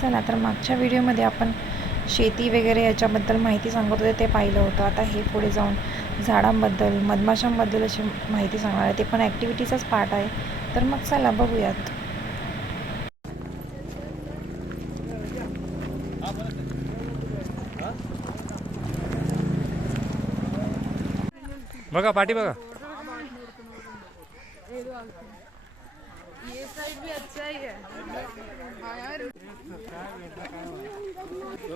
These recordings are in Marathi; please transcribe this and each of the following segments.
चला तर मागच्या व्हिडिओमध्ये आपण शेती वगैरे याच्याबद्दल माहिती सांगत होते ते पाहिलं होतं. आता हे पुढे जाऊन झाडांबद्दल मधमाशांबद्दल अशी माहिती सांगणार आहे. ते पण ॲक्टिव्हिटीचाच पार्ट आहे. तर मग चला बघूयात. बघा पाठी बघा. ये साइड भी अच्छा ही है.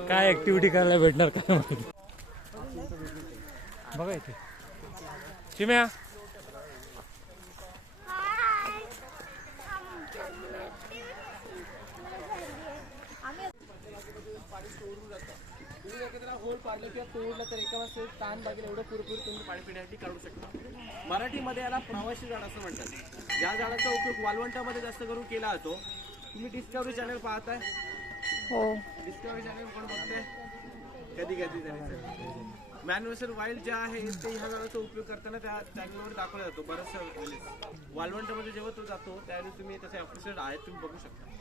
काय ऍक्टिव्हिटी करायला भेटणार काय माहिती. बघा इथे चिम्या. होल पाडलं किंवा तोडलं तर एका वाजता ताण लागेल एवढं पुरेपूर तुम्ही पाणी पिण्यासाठी काढू शकता. मराठीमध्ये याला प्रवासी झाड असं म्हणतात. या झाडाचा उपयोग वाळवंटामध्ये जास्त करून केला जातो. तुम्ही डिस्कवरी चॅनल पाहताय? हो, डिस्कवरी चॅनल पण बघताय कधी कधी. मॅन्युअल वाईल्ड जे आहे ते ह्या झाडाचा उपयोग करताना त्या चॅनलवर दाखवला जातो. बऱ्याचशा वाळवंटामध्ये जेव्हा तो जातो त्यावेळेस तुम्ही त्याचे एपिसोड आहेत तुम्ही बघू शकता.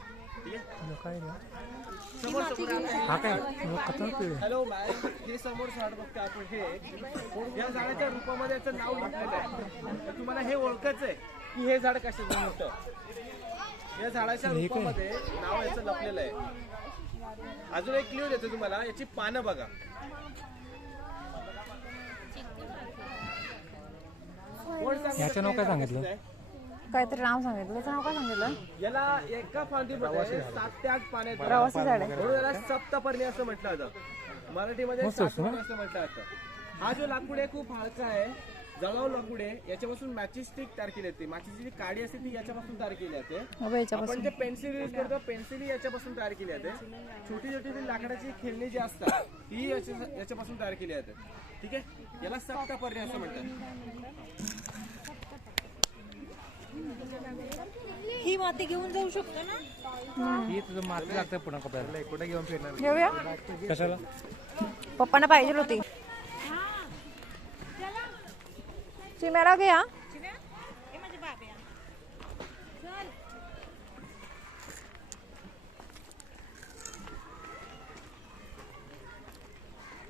हॅलो मॅम, हे समोर झाड बघते आपण. हे या झाडाच्या रूपामध्ये याचं नाव लिहिलेलं आहे. तर तुम्हाला हे ओळखायचं आहे की हे झाड कशाचं मोठं. या झाडाच्या रूपामध्ये नाव याचं लपलेलं आहे. अजून एक क्ल्यू देतो तुम्हाला, याची पानं बघा. याचं नाव काय सांगितलं? काहीतरी नाव सांगितलं. त्याचं नाव काय सांगितलं? याला एका फांदीमध्ये 7 ते 8 पाने आहेत. प्रवासी झाड आहे. म्हणून याला सप्तपर्णी असं म्हटलं जातं. मराठीमध्ये सप्तपर्णी असं म्हटलं जातं. हा जो लाकूड आहे खूप हलका आहे, जळाऊ लाकूड आहे. याच्यापासून मॅचिंग स्टिक तयार केली जाते. मॅचिंगची जी काडी असते ती याच्यापासून तयार केली जाते. आपण जे पेन्सिल यूज करतो पेन्सिल याच्यापासून तयार केली जाते. छोटी छोटी लाकडाची खेळणी जी असतात ती याच्यापासून तयार केली जाते. ठीक आहे, याला सप्तपर्णी असं म्हणतात. ही माती घेऊन जाऊ शकतो ना. ही तुझं माती लागतं पुन्हा कपड्याला. कुठे घेऊन फिरणार? घेऊया. कशाला? पप्पांना पाहिजे होती. चिम्याला घ्या.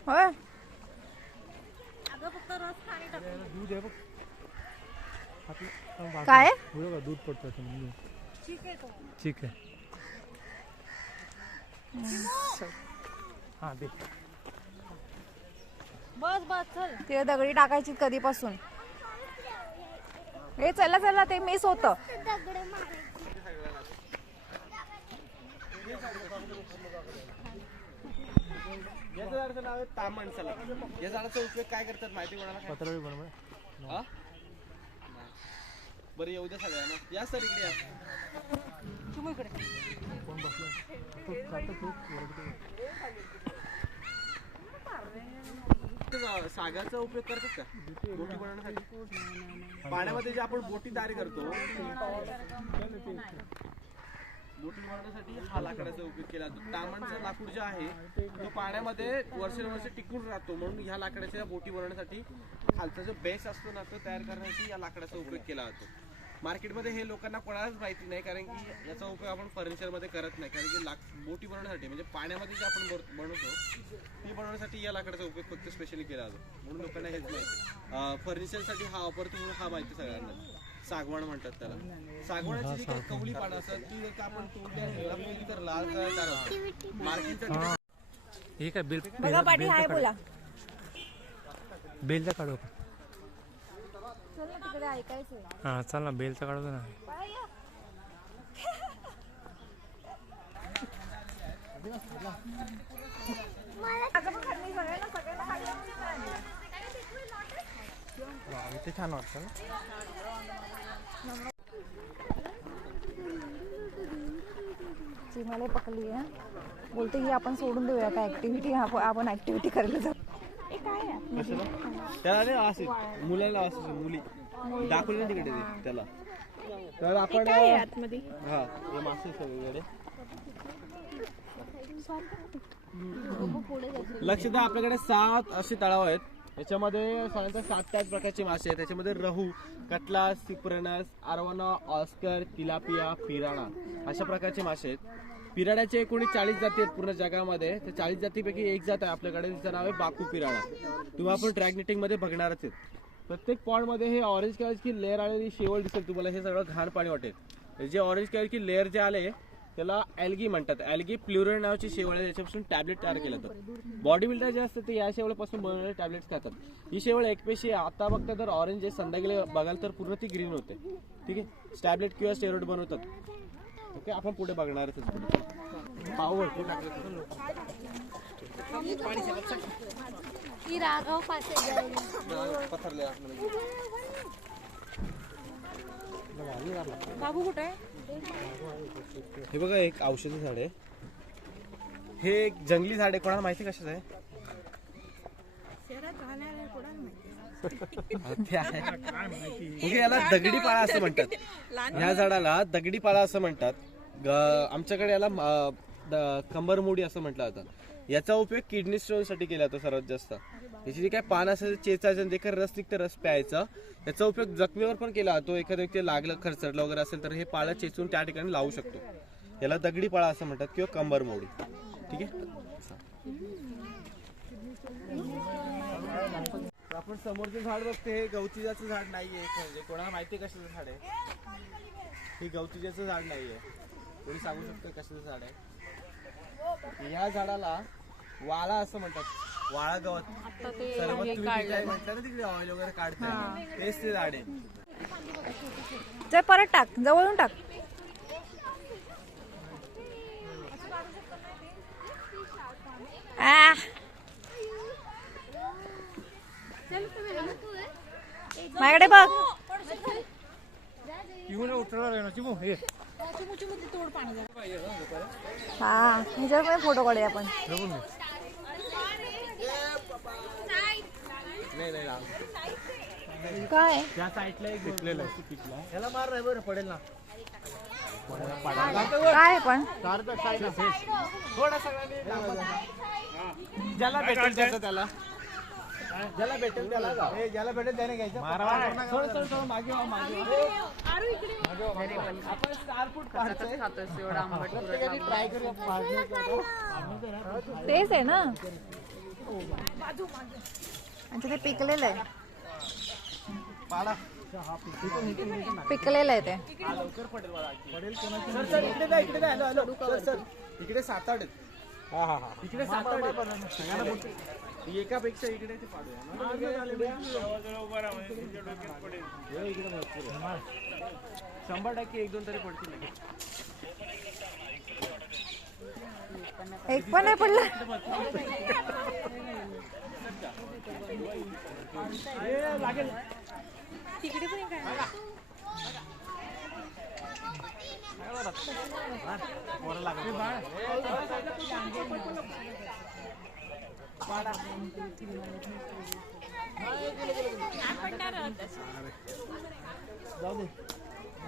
होय, अगं फक्त रस पाणी टाक. दूध आहे बघ. काय दूध पडतं. ठीक आहे तो. ठीक आहे. हा दे. बस बस चल. ते दगडी टाकायची कधीपासून. हे चला चला, ते मिस होतं. या झाडाचं नाव आहे तामण. चला, या झाडाचा उपयोग काय करतात माहिती कोणाला? पत्रावळी बनवून. हा बरं, येऊ द्या सगळ्यांना. या सर इकडे या. कोण सागाचा उपयोग करतात का बोटी बनवण्यासाठी? पाण्यामध्ये जे आपण बोटी तयार करतो बोटी बनवण्यासाठी हा लाकडाचा उपयोग केला जातो. तामणचं लाकूड जे आहे तो पाण्यामध्ये वर्षानुवर्ष टिकून राहतो. म्हणून ह्या लाकडाच्या बोटी बनवण्यासाठी खालचा जो बेस असतो ना तो तयार करण्यासाठी या लाकडाचा उपयोग केला जातो. मार्केटमध्ये हे लोकांना कोणालाच माहिती नाही, कारण की याचा उपयोग आपण फर्निचरमध्ये करत नाही. कारण की बोटी बनवण्यासाठी म्हणजे पाण्यामध्ये जे आपण बनवतो ती बनवण्यासाठी या लाकडाचा उपयोग फक्त स्पेशली केला जातो. म्हणून लोकांना हेच माहिती. फर्निचरसाठी हा वापरतो म्हणून हा माहिती सगळ्यांना. सागवान म्हणतात त्याला. सागवानाची जी काही कवळी पानं असतात ती एक आपण तोडली तर लाल कलर मार्किंगसाठी. हे काय बेल? बघा पाठी हाय बोला. बेलचा काढू. तिकडे ऐकायचं. हा चल ना, बेलचा काढू ना. इथे छान वाटतं. चिमाला पकडली आहे. बोलते ही आपण सोडून देऊया का ऍक्टिव्हिटी. आपण ऍक्टिव्हिटी करायला जाऊ. त्याला असे मुलाला असं मुली दाखवले तिकडे त्याला. तर आपण हा हे मासे सगळीकडे लक्ष द्या. आपल्याकडे 7 असे तलाव आहेत. याच्यामध्ये साधारणतः 7 त्याच प्रकारचे मासे आहेत. त्याच्यामध्ये रहू, कटला, सिप्रनस, आरवाना, ऑस्कर, तिलापिया, पिराणा अशा प्रकारचे मासे आहेत. पिराड्याचे एकूण 40 जाती आहेत पूर्ण जगामध्ये. त्या 40 जातीपैकी एक जात आहे आपल्याकडे, तिचं नाव आहे बाकू पिराडा. तुम्ही आपण ट्रॅक नेटिंग मध्ये बघणारच आहेत. प्रत्येक पॉन्ड मध्ये हे ऑरेंज कलरची लेअर आलेली शेवळ दिसेल तुम्हाला. हे सगळं घाण पाणी वाटेल. जे ऑरेंज कलरची लेअर जे आले त्याला ॲल्गी म्हणतात. ॲल्गी प्लुरेन नावाची शेवळ आहे, त्याच्यापासून टॅबलेट तयार केलं जातं. बॉडी बिल्डर जे असतात ते या शेवळापासून बनवलेले टॅबलेट्स खातात. ही शेवळ एकपेशी आता बघता तर ऑरेंज आहे, संध्याकाळी बघाल तर पूर्ण ती ग्रीन होते. ठीक आहे, टॅबलेट किंवा स्टेरॉइड बनवतात. ओके, आपण पुढे बघणारच पाहू भरपूर टाकलं. पथरले बाबू कुठे आहे? हे बघा, एक औषधी झाड आहे. हे एक जंगली झाड आहे. कोणाला माहिती कशाचं आहे? ते आहे. म्हणजे याला दगडी पाळा असं म्हणतात. ह्या झाडाला दगडी पाळा असं म्हणतात. आमच्याकडे याला कंबरमोडी असं म्हटलं जातं. याचा उपयोग किडनी स्टोन साठी केला जातो सर्वात जास्त. याची जी काय पान असेल चेचायचं, जे काही रस निघतं रस प्यायचा. याचा उपयोग जखमीवर पण केला जातो. एखाद्या व्यक्ती लागलं, खरचडलं वगैरे असेल तर हे पाळं चेचून त्या ठिकाणी लावू शकतो. याला दगडी पाळा असं म्हणतात किंवा कंबरमोडी. ठीक आहे, आपण समोरचे झाड बघते. हे गवतीजाचं झाड नाहीये. म्हणजे कोणाला माहिती आहे कशाचं झाड आहे? हे गवतीजाचं झाड नाहीये. कोणी सांगू शकतं कशाचं झाड आहे? या झाडाला वाळा असं म्हणतात. वाळा गवत म्हणतात ना, तिकडे ऑइल वगैरे काढतात, तेच ते झाड आहे. जर परत टाक, जवळून टाक. माझ्याकडे बघ. हा, ह्याच्यावर फोटो काढूया आपण. काय त्या साईडला एक घेतलेलं आहे. याला मार नाही बरं, पडेल ना. काय पण थोडा सगळ्यांनी ज्याला भेटेल त्याचं त्याला, ज्याला भेटेल त्याला, ज्याला भेटेल त्याने घ्यायचं. थोडं मागे व्हा, मागे व्हा. आपण स्टार फूड खातोय, प्रत्येकाने ट्राय करूया. तेच आहे ना, आणि ते पिकलेलं आहे. पिकलेलं आहे ते. लवकर पडेल मला. सर सर इकडे जा, इकडे जा. हॅलो हॅलो सर सर, इकडे 7-8 आहेत. इकडे 7-8 आहेत. एकापेक्षा इकडे ते पाडूया. 100% 1-2 तरी पडतील. एक पण नाही पडलं. लागेल तिकडे पण काय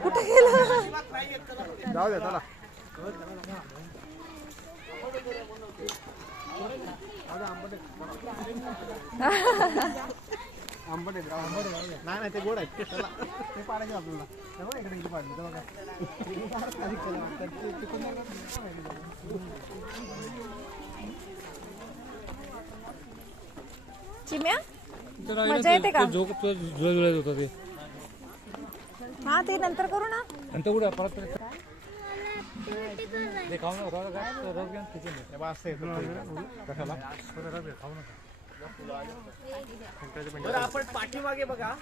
कुठे गेलं? जाऊ दे, चला. नाही ते गोड आहे. चला ते पाडायचे आपल्याला. इकडे इकडे पाडलं तेव्हा चिम्या मजा येते का? जुळत होतं ते. हा, ते नंतर करू ना. नंतर उड्या परत ते खाऊ नका काय रस घ्या किचन कशाला खाऊ नका. बरं, आपण पाठीमागे बघा,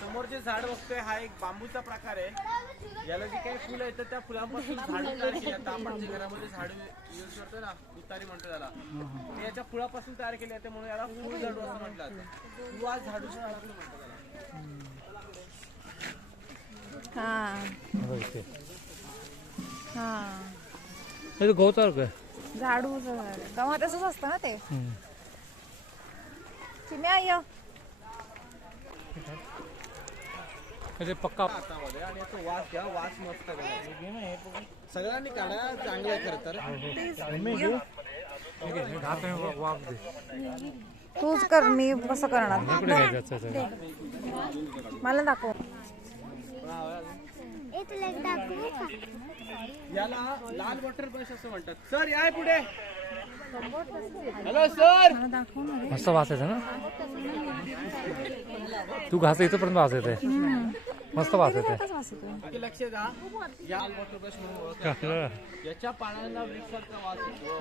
समोरचे झाड बघतोय. हा एक बांबूचा प्रकार आहे. याला जे काही फुलं येतात त्या फुलांपासून झाडू तयार केली जातात. आपण जे घरामध्ये झाडू यूज करतो ना, उतारी म्हणतो त्याला, ते याच्या फुलापासून तयार केले जाते. म्हणून याला फुल झाडू असं म्हटलं जातं किंवा झाडूची फुलं म्हणतो त्याला. गवतार काय झाडू गव्हा तसंच असतं ना ते. चिम्या ये. ते पक्का हातामध्ये. आणि याचा वास घ्या, वास मस्त घ्या. सगळ्यांनी काढा, चांगलं आहे खरं तर. वाफ दे. तूच कर, मी कसं करणार? मला दाखव. याला लाल वॉटर ब्रश असं म्हणतात. सर या पुढे. Hello sir. मस्त वास येते ना. तू घास इथपर्यंत वास येते. मस्त वास येते. बाकी लक्ष द्या. या लाल वॉटर ब्रश म्हणून ओळखतात. याच्या पानांना विषाचा वास येतो.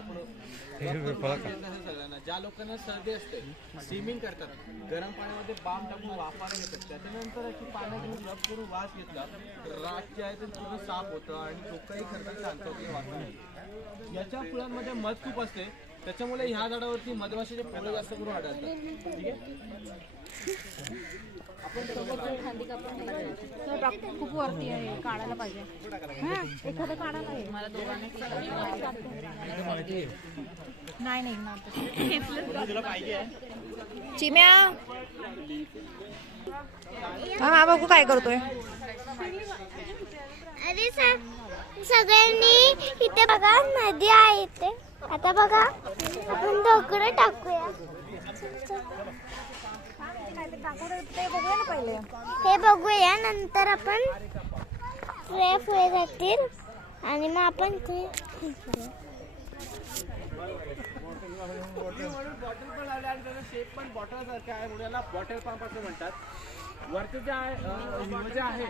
सगळ्यांना ज्या लोकांना सर्दी असते, स्विमिंग करतात, गरम पाण्यामध्ये बाम टाकून वाफार घेतात, त्याच्यानंतर अशी पाण्यात रब करून वास घेतला तर रात जे आहे ते पूर्ण साफ होतं आणि डोकंही खरं शांत होते वास. याच्या फुलांमध्ये मध खूप असते, त्याच्यामुळे ह्या झाडावरती मधमाशाचे फुलं जास्त करून आढळतात. ठीक आहे. खूप वरती आहे, काढायला पाहिजे. एखादं काढायला आहे मला दोघांनी. नाही निघणार. चिम्या हा बघू काय करतोय. अरे सगळ्यांनी इथे बघा नदी आहे इथे. आता बघा आपण दगड टाकूया. हे बघूया नंतर आपण फ्रेश होईल जातील आणि मग आपण ते बॉटल पण लावले आणि त्याचा शेप पण बॉटल सारखा आहे म्हणून याला बॉटल पंप असं म्हणतात. वरचं जे आहे जे आहे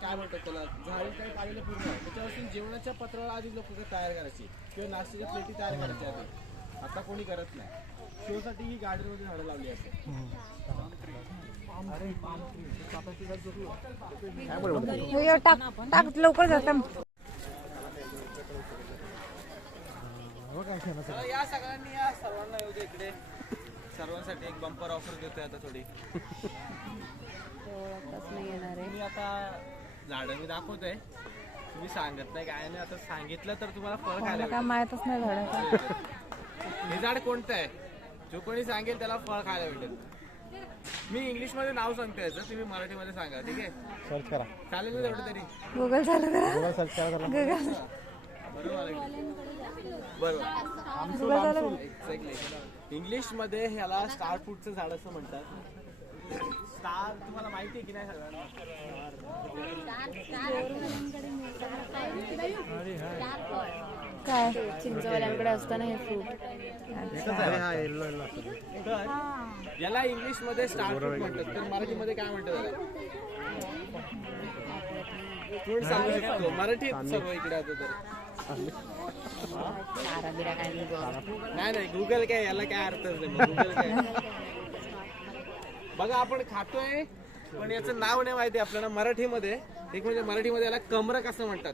काय म्हणतात त्याला झाडी काही काढलेलं पूर्ण आहे त्याच्यापासून जेवणाच्या पत्राला आधी लोक तयार करायची किंवा नाश्त्याच्या प्लेटी तयार करायची आधी. आता कोणी करत नाही. शोसाठी ही गार्डनमध्ये झाडं लावली असते. टाक लवकर जाता. या सगळ्यांनी या सर्वांना येऊ दे इकडे. सर्वांसाठी एक बंपर ऑफर देतोय आता थोडी. मी आता झाडं मी दाखवतोय, तुम्ही सांगत नाही काय नाही. आता सांगितलं तर तुम्हाला फळ खायला काय माहितच नाही झाडाचं. हे झाड कोणतं आहे जो कोणी सांगेल त्याला फळ खायला भेटेल. मी इंग्लिश मध्ये नाव सांगतो याचं, तुम्ही मराठीमध्ये सांगा. ठीक आहे. सर्च करा. चालेल ना तेवढं तरी. गुगल चालू करा. गुगल सर्च करा. गुगल बरोबर. एक्झॅक्टली. इंग्लिश मध्ये ह्याला स्टार फ्रूटचं झाड असं म्हणतात. स्टार तुम्हाला माहिती आहे की नाही सगळ्यांना? काय चिंचवाल्यांकडे असताना हे फ्रूट. तर याला इंग्लिश मध्ये स्टार फ्रूट म्हणतात, तर मराठीमध्ये काय म्हणतात त्याला? फ्रूट सांगू शकतो मराठीत सर्व इकडे आता तर. नाही गुगल काय, याला काय अर्थच नाही. गुगल काय बघा आपण खातोय पण याचं नाव नाही माहिती आपल्याला मराठीमध्ये. एक म्हणजे मराठीमध्ये याला कमरक असं म्हणतात.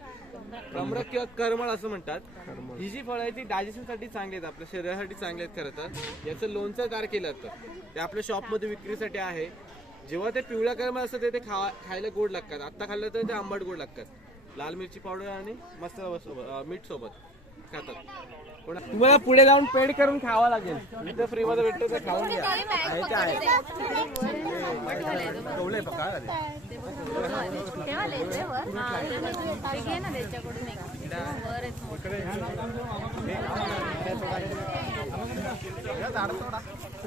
कमरक किंवा करमळ असं म्हणतात. ही जी फळं आहे ती डायजेशन साठी चांगली आहेत, आपल्या शरीरासाठी चांगली आहेत. खरं तर याचं लोणचं तयार केलं जातं, ते आपल्या शॉपमध्ये विक्रीसाठी आहे. जेव्हा ते पिवळ्या करमळ असतं ते खायला गोड लागतात. आत्ता खाल्लं तर ते आंबट गोड लागतात. लाल मिरची पावडर आणि मस्त मीठ सोबत खातात. पण तुम्हाला पुढे जाऊन पेड करून खावा लागेल. इथं फ्री मध्ये भेटतो तर खाऊन घ्या.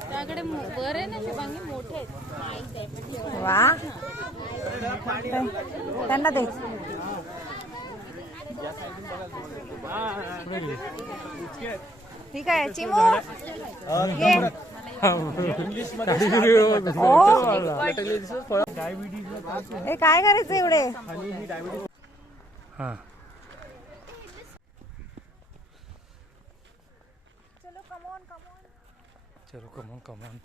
त्याकडे वर आहे ना शुभांगी, मोठे आहेत. वा त्यांना दे. ठीक आहे चिमू घे. हे काय करायचं एवढे. हां चलो कमॉन कमॉन.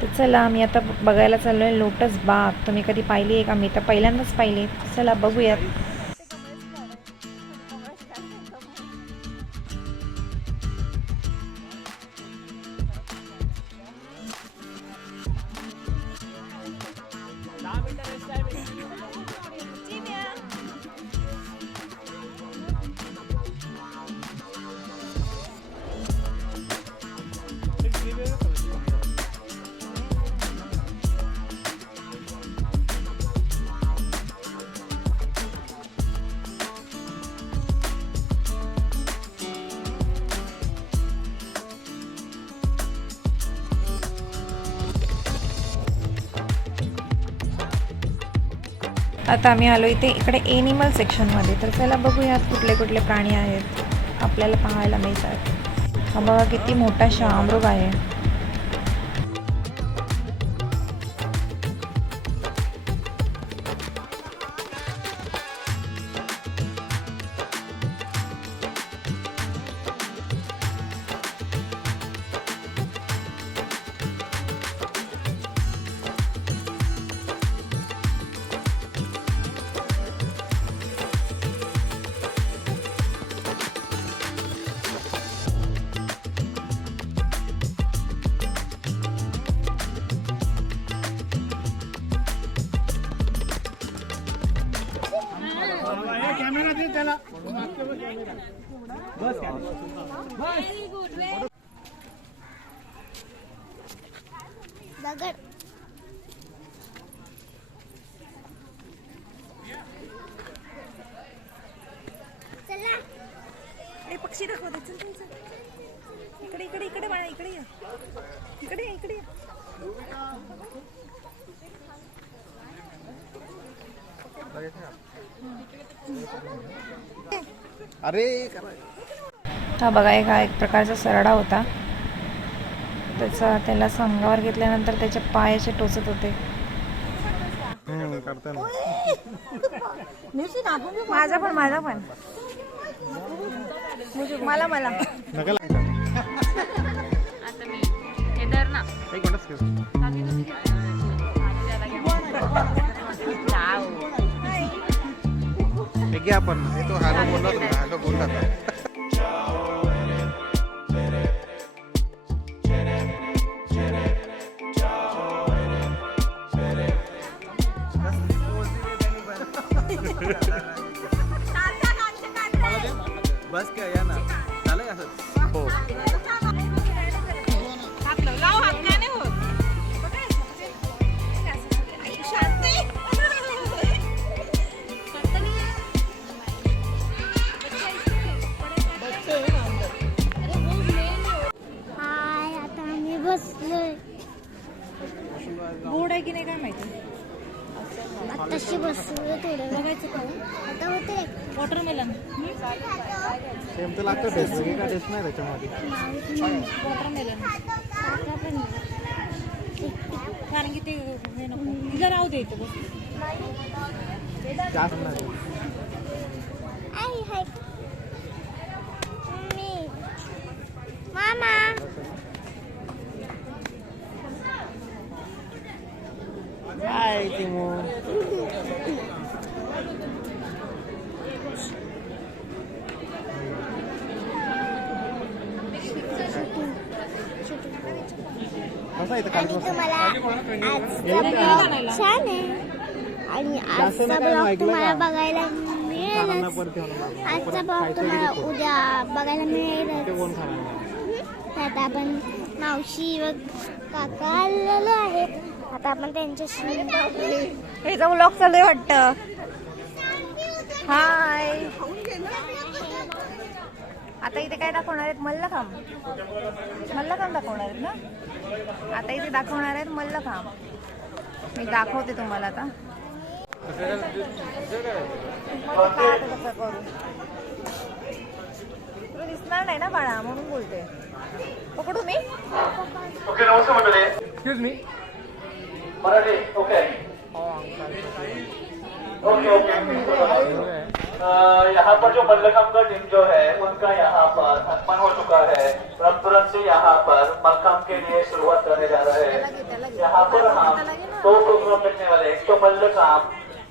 तर चला आम्ही आता बघायला चाललोय लोटस बाग. तुम्ही कधी पाहिली आहे का? मी तर पहिल्यांदाच पाहिली. चला बघूयात. आता आम्ही आलो इकडे एनिमल सेक्शनमध्ये. तर चला बघूयात कुठले कुठले प्राणी आहेत आपल्याला पाहायला मिळतात. हा बघा किती मोठा शाहमृग आहे. दगड चला पक्षी दाखवते. चल चल चल. इकडे इकडे इकडे बाळा, इकडे या. इकडे या, इकडे या. अरे हा बघा हा एक प्रकारचा सरडा होता. त्याला अंगावर घेतल्यानंतर त्याचे पाय असे टोचत होते. माझा पण मला आपण तो हॅलो बोलला तुला, हॅलो बोलला बस क्या या ना चालेल असं. हो हाय आता आम्ही बसलोय. गोड आहे की नाही काय माहिती. आताशी बसलोय थोडं बघायचं का आता होते वॉटरमेलन. सेम तर लागतं टेस्ट, वेगळी काय टेस्ट नाही त्याच्यामध्ये. वॉटरमेलन काका पण कारण की ते हे नको तिला राहू दे इथं बस. जास्त नाही. आई हाय मी मामा हाय टिमो. कसा आहे इथं खाली आणि बसून? तुम्हाला आजचा ब्लॉग छान आहे आणि आजचा ब्लॉग तुम्हाला बघायला मिळेलच. परत येऊन बघा. आजचा ब्लॉग तुम्हाला उद्या बघायला ते मिळेलच. कोण खाणार? आता आपण मावशी व काका आलेलो आहे. आता आपण त्यांच्याशी ह्याचा व्लॉग चालू आहे वाटतं. हाय. आता इथे काय दाखवणार आहेत? मल्लखांब दाखवणार आहेत ना. आता इथे दाखवणार आहेत मल्लखांब. मी दाखवते तुम्हाला आता. तुला दिसणार नाही ना बाळा म्हणून बोलते. पकडू मी. ओके नमस्ते मंडळी. Excuse me Marathi. Okay okay okay. यहाँ पर जो मल्लखांब का टीम जो है उनका यहाँ पर आगमन हो चुका है. अब तुरंत से यहाँ पर मल्लखांब के लिए शुरुआत करने जा रहे हैं. यहाँ पर हम 2 प्रोग्राम देखने वाले. एक तो मल्लखांब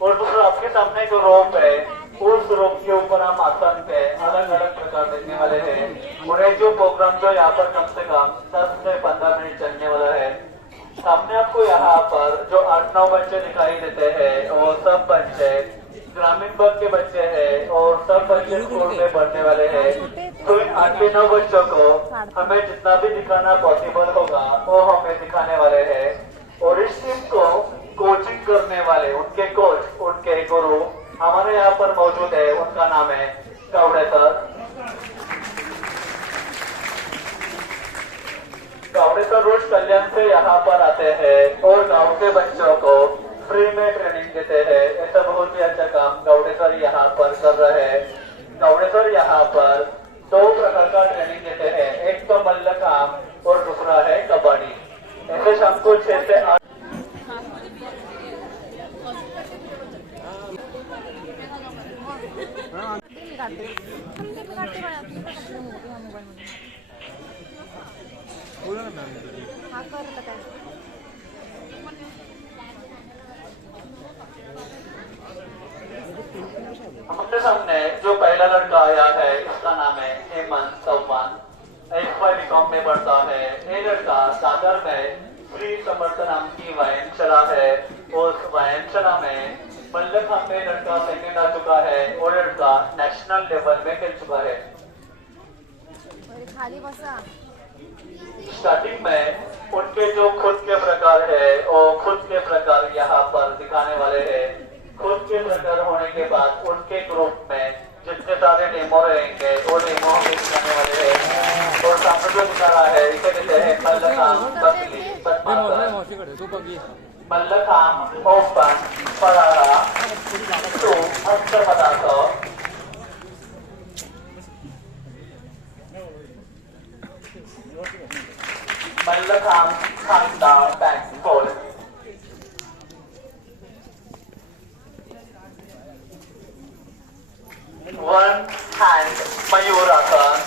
और दूसरा आपके सामने जो रोप है उस रोप के ऊपर हम आसन पे अलग अलग प्रकार देखने वाले हैं. और ये जो प्रोग्राम जो यहाँ पर कम से कम 10 से 15 मिनट चलने वाला है. सामने आपको यहाँ पर जो 8-9 बच्चे दिखाई देते हैं और सब बच्चे ग्रामीण वर्ग के बच्चे हैं और सब बच्चे स्कूल में पढ़ने वाले हैं. तो इन 8-9 बच्चों को हमें जितना भी दिखाना पॉसिबल होगा वो हमें दिखाने वाले हैं. और इस टीम को कोचिंग करने वाले उनके कोच उनके गुरु हमारे यहाँ पर मौजूद है. उनका नाम है कावड़े सर. कावड़े सर रोज कल्याण से यहाँ पर आते हैं और गांव के बच्चों को फ्री में ट्रेनिंग देते हैं। ऐसा बहुत ही अच्छा काम गावड़े सर यहाँ पर कर रहे हैं। गावड़े सर यहाँ पर 2 प्रकार का ट्रेनिंग देते हैं, एक तो मल्लखांब और दूसरा है कबड्डी। ऐसे शाम को 6 से 8 मी काढते बाळा, तू काय काढते मोबाईलमध्ये? हा कर काय हमारे सामने जो पहला लड़का आया है इसका नाम है हेमंत चौहान, F5 में पढ़ता है। ये लड़का दादर में श्री समर्थ नाम की व्यायामशाला है। उस व्यायामशाला में मल्लखांब में लड़का सेकंड आ चुका है और लड़का नेशनल लेवल में खेल चुका है। खाली बसा। स्टार्टिंग में उनके जो खुद के प्रकार है वो खुद के प्रकार यहाँ पर दिखाने वाले हैं। खुद के प्रकार होने के बाद उनके ग्रुप में जितने सारे डेमो रहेंगे वो डेमो हम दिखाने वाले हैं। और सामने जो दिखा रहा है इसे कहते हैं मल्लखांब बकली मल्लखांब ओपन परारा तो हस्तपदार्थ मल्लखांब खांदा बॅकफोल्ड वन हँड मयूरासन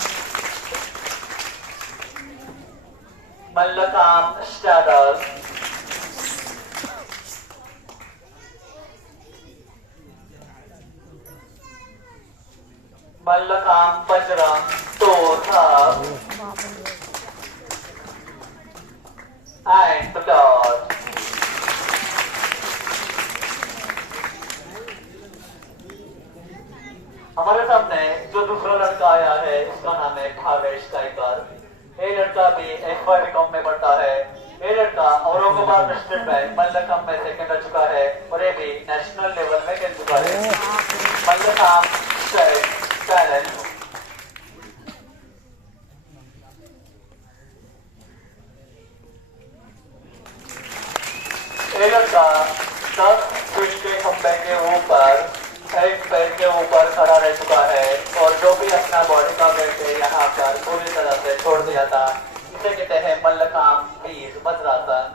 मल्लखांब स्टॅडल मल्लखांब बजरंग तोथा and blood. हमारे सामने जो दूसरा लड़का आया है इसका नाम है भावेश टाइगर। ये लड़का भी F5 में पढ़ता है। ये लड़का औरंगाबाद डिस्ट्रिक्ट में मल्लखांब में सेकंड आ चुका है और ये भी नेशनल लेवल में खेल चुका है। मल्लखांब चैलेंज लड़का 10 फीट के खंबे के ऊपर एक पैर के ऊपर खड़ा रह चुका है और जो भी अपना बॉडी का वेट है यहाँ पर पूरी तरह से छोड़ दिया था। इसे कहते हैं मल्लखांब बीज वज्रासन।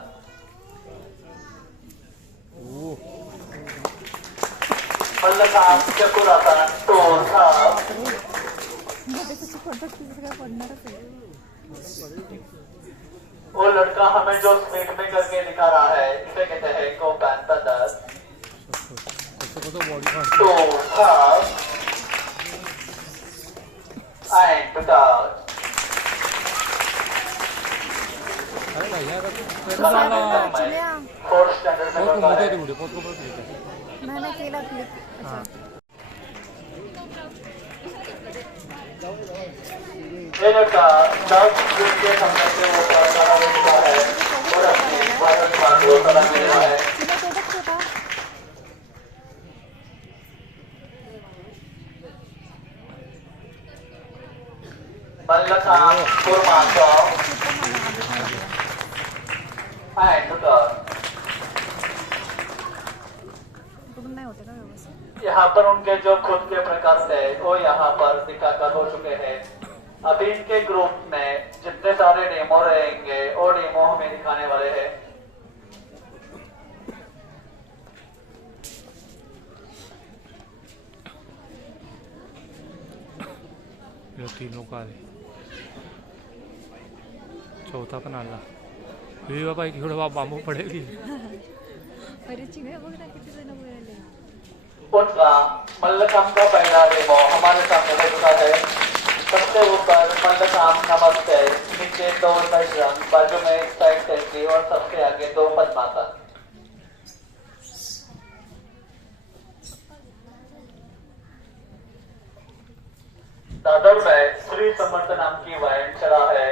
मल्लखांब चतुरासन टोसा वो लड़का हमें जो स्पीड में करके दिखा रहा है इसे कहते हैं कोपैन तदर तो एंड टच फोर्थ स्टैंडर्ड में करता है। मैंने केला क्लिक। ये लड़का 10 फीट के खंबे के ऊपर खड़ा रह चुका है और अपनी भारत माँ को सलाम दे रहा है। मल्लखांब कुर्माचा एंड नाही होते का व्यवस्थित? यहाँ पर उनके जो खुद के प्रकार थे वो यहाँ पर दिखाकर हो चुके हैं। अभी इनके ग्रुप में जितने सारे डेमो रहेंगे वो डेमो हमें दिखाने वाले हैं। तीन लोक आले, चौथा पण आला। हे बाबा एवढं बांबू पडेल की अरे चिंगड्या बघ ना किती जण मिळाले। उनका मल्लखांब का पहला डेमो हमारे सामने रह चुका है। सबसे ऊपर मल्लखांब नमस्ते, नीचे 2 बजरंग, बाजू में साइड सेल्फी और सबसे आगे 2 पद्मासन। दादर में श्री समर्थ नाम की व्यायामशाला है।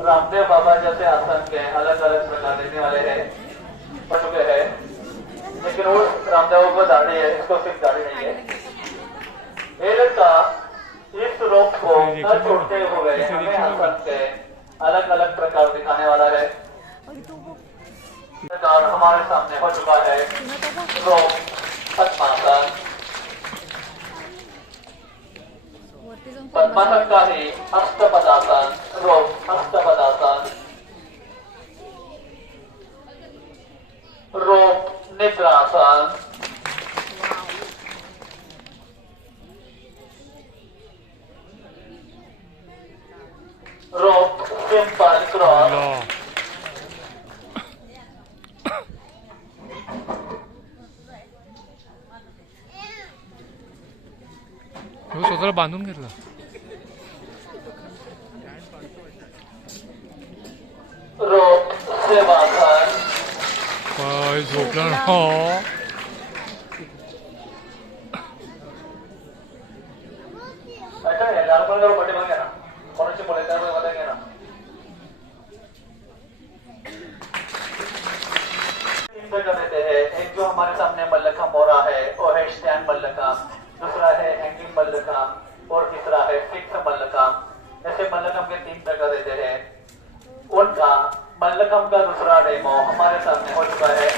रामदेव बाबा जैसे आसन के अलग अलग प्रकार देने वाले हैं हो चुके हैं, लेकिन वो रामदेव को दाढ़ी है, इसको सिर्फ दाढ़ी नहीं है। ये लड़का इस रोग को न छोड़ते हुए हमें आसन के अलग अलग प्रकार दिखाने वाला है। अलंकार हमारे सामने हो चुका है। रोम पद्मासन, पद्मासन का ही हस्तपदासन, रोम हस्तपदासन, रोम निद्रासन, रोप सिंपल क्रॉस, स्वतःला बांधून घेतलं. रोप सेवासन, काय झोपला ना. हो. अच्छा है नॉर्मल करो बड़े बन गया ना कौन से बोले था बताएंगे ना. तीन जगह देते हैं. एक जो हमारे सामने मल्लखम हो रहा है वो है स्टैंड मल्लखम, दूसरा है हैंगिंग मल्लखम और तीसरा है फिक्स मल्लखम. ऐसे मल्लखम के 3 प्रकार देते हैं. उनका मल्लखम का दूसरा डेमो हमारे सामने हो चुका है.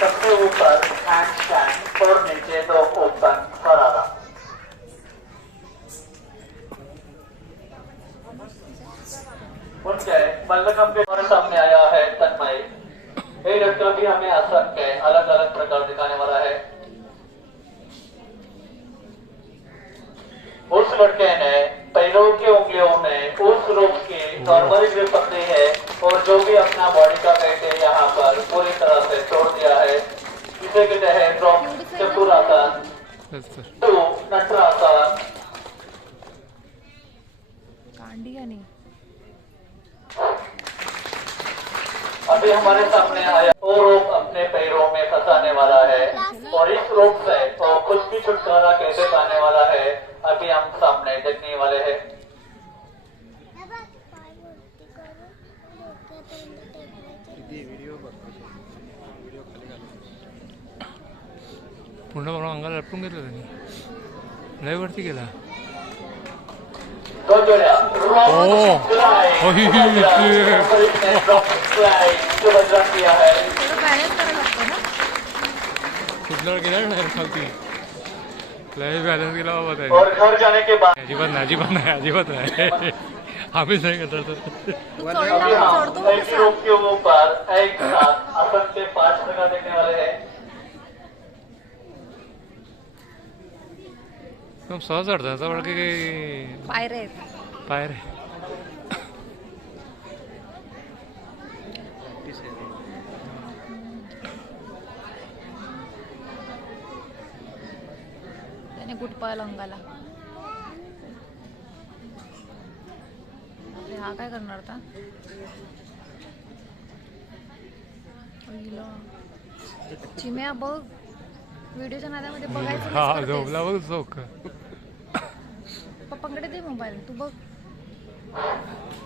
सबसे ऊपर हैंड स्टैंड और नीचे 2 ओपन फरारा. उनके मल्लखम के हमारे सामने आया है तन्मय. ये लड़का भी हमें असंख्य अलग अलग प्रकार दिखाने वाला है. उस लड़के ने पैरों की उंगलियों में उस रूप की नॉर्मली ग्रिप पकड़ी है और जो भी अपना बॉडी का वेट है यहाँ पर पूरी तरह से छोड़ दिया है. इसे कहते हैं ड्रॉप चतुरासन, चल सर. 2 नटरासन. कांडी या नहीं. अभी हमारे सामने आया वो रोप अपने पैरों में फंसाने वाला है और इस रोप से वो खुद भी छुटकारा कैसे पाने वाला है अभी हम सामने देखने वाले हैं. पूर्ण अंगाला लपटून घेतलं त्यांनी. लय वरती गेला. 2 जोड्या रोप ओ. स्लाइड, ओही. और इसने ड्रॉप स्लाइड जो बदला किया है. थोडं बॅलन्स करायला लागतं ना. कुठल्यावर गेला नाही खालती. लय बॅलन्स गेला बाबा त्याने. और घर जाने के बाद अजिबात नाही, अजिबात नाही, अजिबात नाही. आम्हीच नाही करत. अभी हम एक ही रोप के ऊपर एक साथ आसन के 5 प्रकार देखने वाले हैं. एकदम सहज चढतं असं वाटतं की पायऱ्या आहेत. पायर. त्याने गुटपायला अंगाला. अरे हा काय करणार आता. पहिलं. चिम्या बघ व्हिडिओच्या नादामध्ये बघायचं हा मिस करतेस. झोपला बघ झोक. पप्पांकडे दे मोबाईल तू बघ.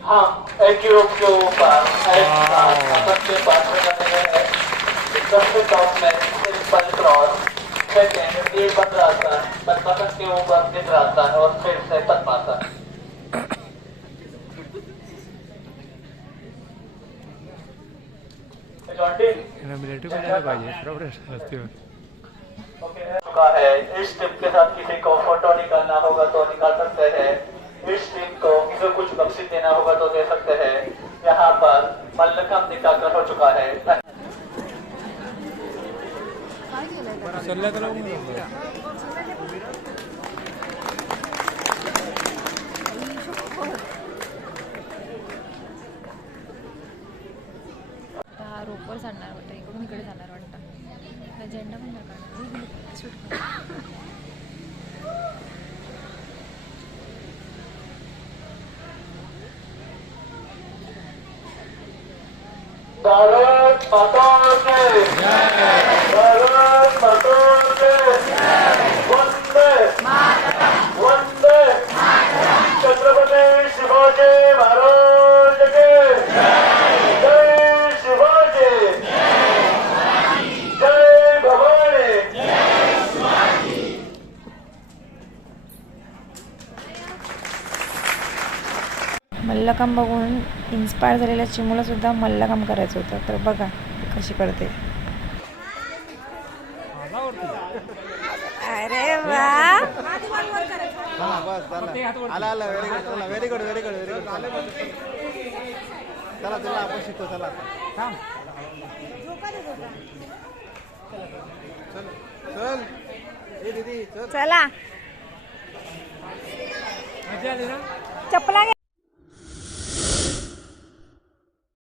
हम एक ही रोप के ऊपर एक साथ आसन के 5 प्रकार देखने हैं. सबसे टॉप में सिंपल क्रॉस, सेकेंड ये पद्मासन, पद्मासन के ऊपर निद्रासन और फिर से पद्मासन. यांना मिलिटरी बनायला पाहिजे बरोबर रस्त्यावर. चुका है. इस टिप के साथ किसी को फोटो निकालना होगा तो निकाल सकते हैं. इस टिप को किसी को कुछ बख्शिश देना होगा तो दे सकते हैं. यहाँ पर मल्लखम दिखाकर हो चुका है. काय केलंय त्याने? सल्ला करा आता हा रोपवर जाणार वाटतं. इकडून इकडे जाणार वाटतं. हा झेंडा पण नाही काढणार. शूट कर. भारत माता की भारत माता की वंदे वंदे छत्रपती शिवाजी महाराज के जय शिवाजी जय भवानी. मल्लखांब बघून इन्स्पायर झालेल्या चिमूला सुद्धा मल्लखांब करायचं होतं. तर बघा कशी पडते. अरे वा, आला आला, व्हेरी गुड, चला very good very good very good. चला चला आपण शिकतो, चला थांब. चल चल ए दीदी चल. चला चपला घ्या.